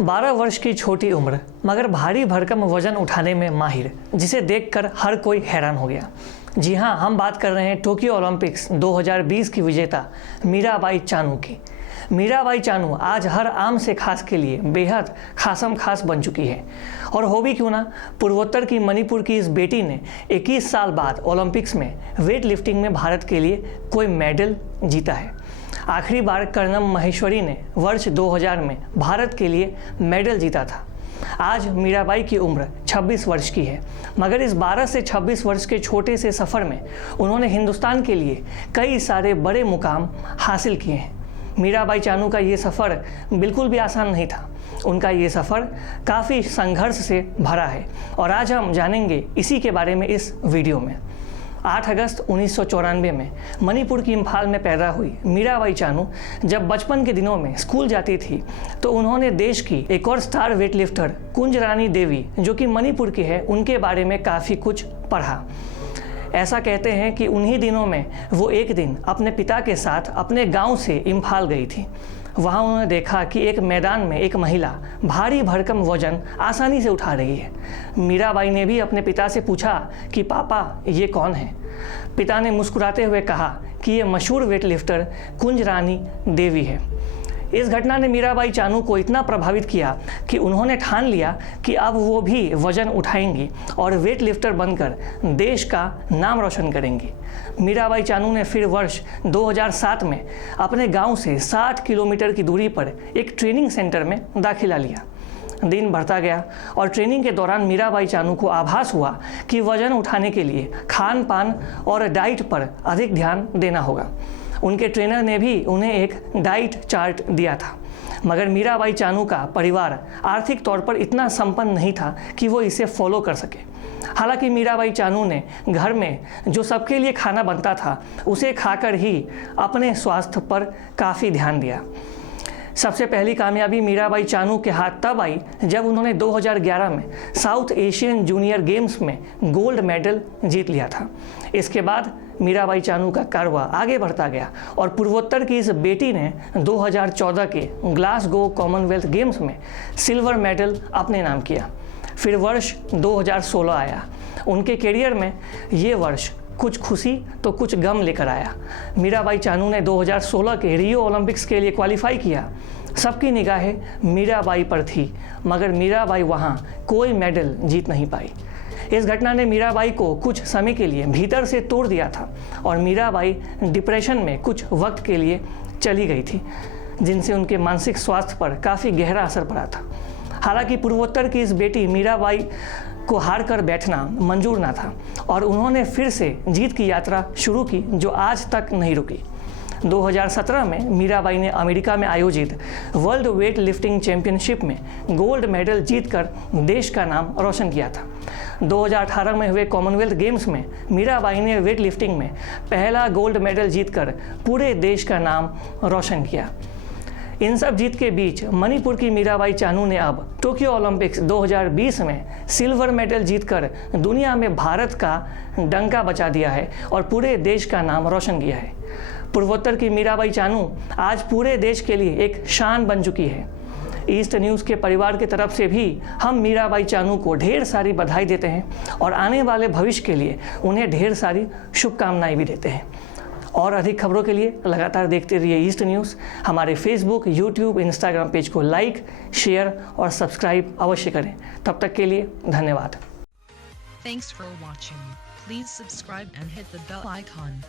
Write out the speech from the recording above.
12 वर्ष की छोटी उम्र मगर भारी भरकम वजन उठाने में माहिर, जिसे देखकर हर कोई हैरान हो गया। जी हाँ, हम बात कर रहे हैं टोक्यो ओलंपिक्स 2020 की विजेता मीराबाई चानू की। मीराबाई चानू आज हर आम से खास के लिए बेहद खासम खास बन चुकी है। और हो भी क्यों ना, पूर्वोत्तर की मणिपुर की इस बेटी ने 21 साल बाद ओलंपिक्स में वेट लिफ्टिंग में भारत के लिए कोई मेडल जीता है। आखिरी बार कर्णम महेश्वरी ने वर्ष 2000 में भारत के लिए मेडल जीता था। आज मीराबाई की उम्र 26 वर्ष की है, मगर इस 12 से 26 वर्ष के छोटे से सफ़र में उन्होंने हिंदुस्तान के लिए कई सारे बड़े मुकाम हासिल किए हैं। मीराबाई चानू का ये सफ़र बिल्कुल भी आसान नहीं था। उनका ये सफ़र काफ़ी संघर्ष से भरा है और आज हम जानेंगे इसी के बारे में इस वीडियो में। 8 अगस्त 1994 में मणिपुर की इम्फाल में पैदा हुई मीराबाई चानू जब बचपन के दिनों में स्कूल जाती थी तो उन्होंने देश की एक और स्टार वेटलिफ्टर कुंज रानी देवी, जो कि मणिपुर की है, उनके बारे में काफ़ी कुछ पढ़ा। ऐसा कहते हैं कि उन्हीं दिनों में वो एक दिन अपने पिता के साथ अपने गांव से इम्फाल गई थी। वहाँ उन्होंने देखा कि एक मैदान में एक महिला भारी भरकम वजन आसानी से उठा रही है। मीराबाई ने भी अपने पिता से पूछा कि पापा, ये कौन है? पिता ने मुस्कुराते हुए कहा कि ये मशहूर वेटलिफ्टर कुंज रानी देवी है। इस घटना ने मीराबाई चानू को इतना प्रभावित किया कि उन्होंने ठान लिया कि अब वो भी वजन उठाएंगी और वेट लिफ्टर बनकर देश का नाम रोशन करेंगी। मीराबाई चानू ने फिर वर्ष 2007 में अपने गांव से 60 किलोमीटर की दूरी पर एक ट्रेनिंग सेंटर में दाखिला लिया। दिन बढ़ता गया और ट्रेनिंग के दौरान मीराबाई चानू को आभास हुआ कि वजन उठाने के लिए खान पान और डाइट पर अधिक ध्यान देना होगा। उनके ट्रेनर ने भी उन्हें एक डाइट चार्ट दिया था, मगर मीराबाई चानू का परिवार आर्थिक तौर पर इतना संपन्न नहीं था कि वो इसे फॉलो कर सके। हालांकि मीराबाई चानू ने घर में जो सबके लिए खाना बनता था उसे खाकर ही अपने स्वास्थ्य पर काफ़ी ध्यान दिया। सबसे पहली कामयाबी मीराबाई चानू के हाथ तब आई जब उन्होंने 2011 में साउथ एशियन जूनियर गेम्स में गोल्ड मेडल जीत लिया था। इसके बाद मीराबाई चानू का कारवा आगे बढ़ता गया और पूर्वोत्तर की इस बेटी ने 2014 के ग्लासगो कॉमनवेल्थ गेम्स में सिल्वर मेडल अपने नाम किया। फिर वर्ष 2016 आया। उनके करियर में ये वर्ष कुछ खुशी तो कुछ गम लेकर आया। मीराबाई चानू ने 2016 के रियो ओलंपिक्स के लिए क्वालिफाई किया। सबकी निगाहें मीराबाई पर थी, मगर मीराबाई वहाँ कोई मेडल जीत नहीं पाई। इस घटना ने मीराबाई को कुछ समय के लिए भीतर से तोड़ दिया था और मीराबाई डिप्रेशन में कुछ वक्त के लिए चली गई थी, जिनसे उनके मानसिक स्वास्थ्य पर काफ़ी गहरा असर पड़ा था। हालांकि पूर्वोत्तर की इस बेटी मीराबाई को हार कर बैठना मंजूर ना था और उन्होंने फिर से जीत की यात्रा शुरू की, जो आज तक नहीं रुकी। 2017 में मीराबाई ने अमेरिका में आयोजित वर्ल्ड वेट लिफ्टिंग चैंपियनशिप में गोल्ड मेडल जीतकर देश का नाम रोशन किया था। 2018 में हुए कॉमनवेल्थ गेम्स में मीराबाई ने वेट लिफ्टिंग में पहला गोल्ड मेडल जीतकर पूरे देश का नाम रोशन किया। इन सब जीत के बीच मणिपुर की मीराबाई चानू ने अब टोक्यो ओलंपिक्स 2020 में सिल्वर मेडल जीतकर दुनिया में भारत का डंका बजा दिया है और पूरे देश का नाम रोशन किया है। पूर्वोत्तर की मीराबाई चानू आज पूरे देश के लिए एक शान बन चुकी है। ईस्ट न्यूज़ के परिवार की तरफ से भी हम मीराबाई चानू को ढेर सारी बधाई देते हैं और आने वाले भविष्य के लिए उन्हें ढेर सारी शुभकामनाएं भी देते हैं। और अधिक खबरों के लिए लगातार देखते रहिए ईस्ट न्यूज़। हमारे फेसबुक, यूट्यूब, इंस्टाग्राम पेज को लाइक, शेयर और सब्सक्राइब अवश्य करें। तब तक के लिए धन्यवाद। Thanks for watching. Please subscribe and hit the bell icon.